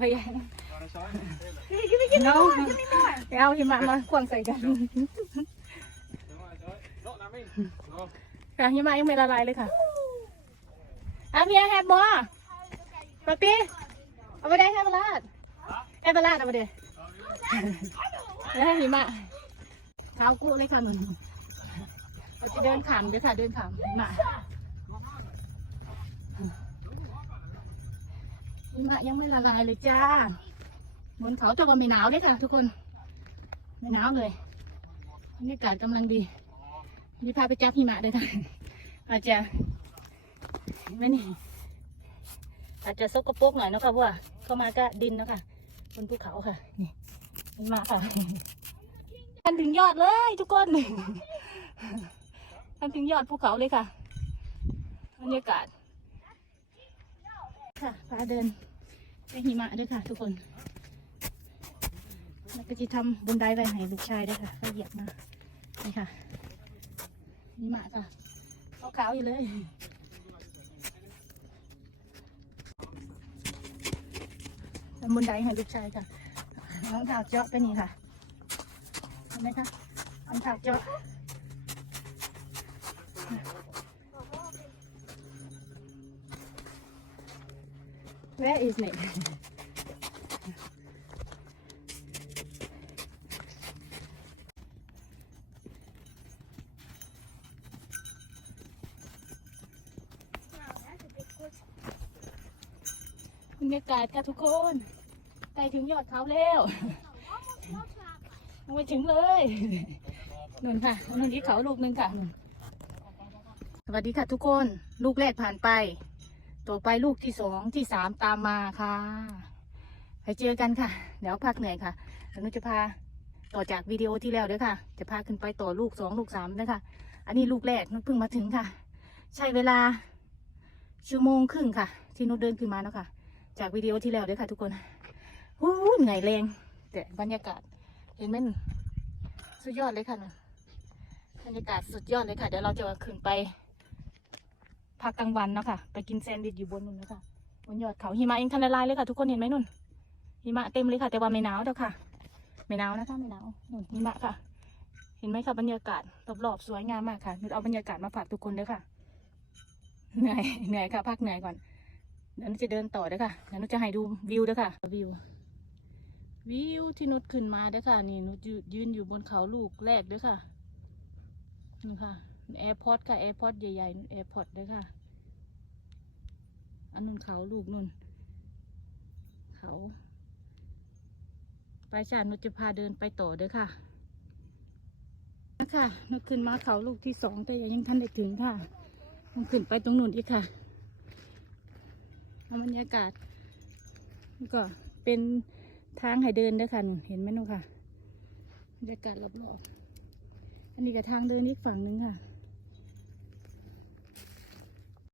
พยายามเนาะเอาหิมะมาควงใส่กันค่ะหิมะยังไม่ละลายเลยค่ะอาเมียแฮบบอปาปี้เอาไปได้แฮบลาดแฮบลาดเอาไปเด้แล้วหิมะเท้ากู้เลยค่ะเหมือนเราจะเดินขามด้วยค่ะเดินขามหิมะ หิมะยังไม่ละลายเลยจ้าบนเขาแต่ว่าไม่หนาวเลยค่ะ ทุกคน ไม่หนาวเลยบรรยากาศกำลังดีนี่พาไปจับหิมะเลยค่ะ อาจจะไม่นี่ อาจจะซกกระปรกหน่อยนะคะพว่าเข้ามาก็ดินนะค่ะบนภูเขาค่ะ นี่หิมะค่ะกันถึงยอดเลยทุกคนกันถึงยอดภูเขาเลยค่ะบรรยากาศค่ะพาเดิน ไปหิมะด้วยค่ะ ทุกคนแล้วก็จะทำบนไดไว้ให้ลูกชายด้วยค่ะก็เหยียบมานี่ค่ะหิมะค่ะขาวๆอยู่เลยทำบนไดให้ลูกชายค่ะรองเท้าเจาะไปนี่ค่ะเห็นไหมคะรองเท้าเจาะ Where is it บรรยากาศค่ะทุกคนใกล้ถึงยอดเขาแล้วยังไม่ถึงเลยนุ่นค่ะนุ่นที่เขาลูกหนึงค่ะนุ่นสวัสดีค่ะทุกคน ลูกแรกผ่านไป ต่อไปลูกที่สองที่สามตามมาค่ะ ไปเจอกันค่ะ เดี๋ยวพักเหนื่อยค่ะเดี๋ยวหนุจะพาต่อจากวิดีโอที่แล้วเด้วยค่ะ จะพาขึ้นไปต่อลูกสองลูกสามนะคะอันนี้ลูกแรกนุชเพิ่งมาถึงค่ะ ใช้เวลาชั่วโมงครึ่งค่ะ ที่นุชเดินขึ้นมาเนาะค่ะ จากวิดีโอที่แล้วเด้วยค่ะ ทุกคนหูเหนื่อยแรงแต่บรรยากาศเห็นไหมนสุดยอดเลยค่ะบรรยากาศสุดยอดเลยค่ะ เดี๋ยวเราจะขึ้นไป พักกลางวันเนาะค่ะ ไปกินแซนด์วิชอยู่บนนู้นนะคะบนยอดเขาหิมะยังทันละลายเลยค่ะ ทุกคนเห็นไหมนุ่นหิมะเต็มเลยค่ะ แต่ว่าไม่หนาวเด้อค่ะ ไม่หนาวนะคะไม่หนาวนุ่นหิมะค่ะ เห็นไหมคะบรรยากาศรอบๆสวยงามมากค่ะนุชเอาบรรยากาศมาฝากทุกคนเด้อค่ะ เหนื่อยเหนื่อยค่ะพักเหนื่อยก่อนเดี๋ยวนุชจะเดินต่อเด้อค่ะเดี๋ยวนุชจะให้ดูวิวเด้อค่ะวิววิวที่นุชขึ้นมาเด้อค่ะ นี่นุชยืนยืนอยู่บนเขาลูกแรกเด้อค่ะนี่ค่ะ แอร์พอร์ตค่ะแอร์พอร์ตใหญ่ๆแอร์พอร์ตเด้อค่ะ อันนู้นเขาลูกนุ่น เขาไปชาตินุจะพาเดินไปต่อเด้อค่ะนะคะนุขึ้นมาเขาลูกที่สองแต่ยังทันได้ถึงค่ะต้องขึ้นไปตรงนู้นอีกค่ะเอาบรรยากาศก็เป็นทางให้เดินเด้อค่ะนู่นเห็นไหมนู่นค่ะบรรยากาศรอบๆอันนี้ก็ทางเดินอีกฝั่งหนึงค่ะ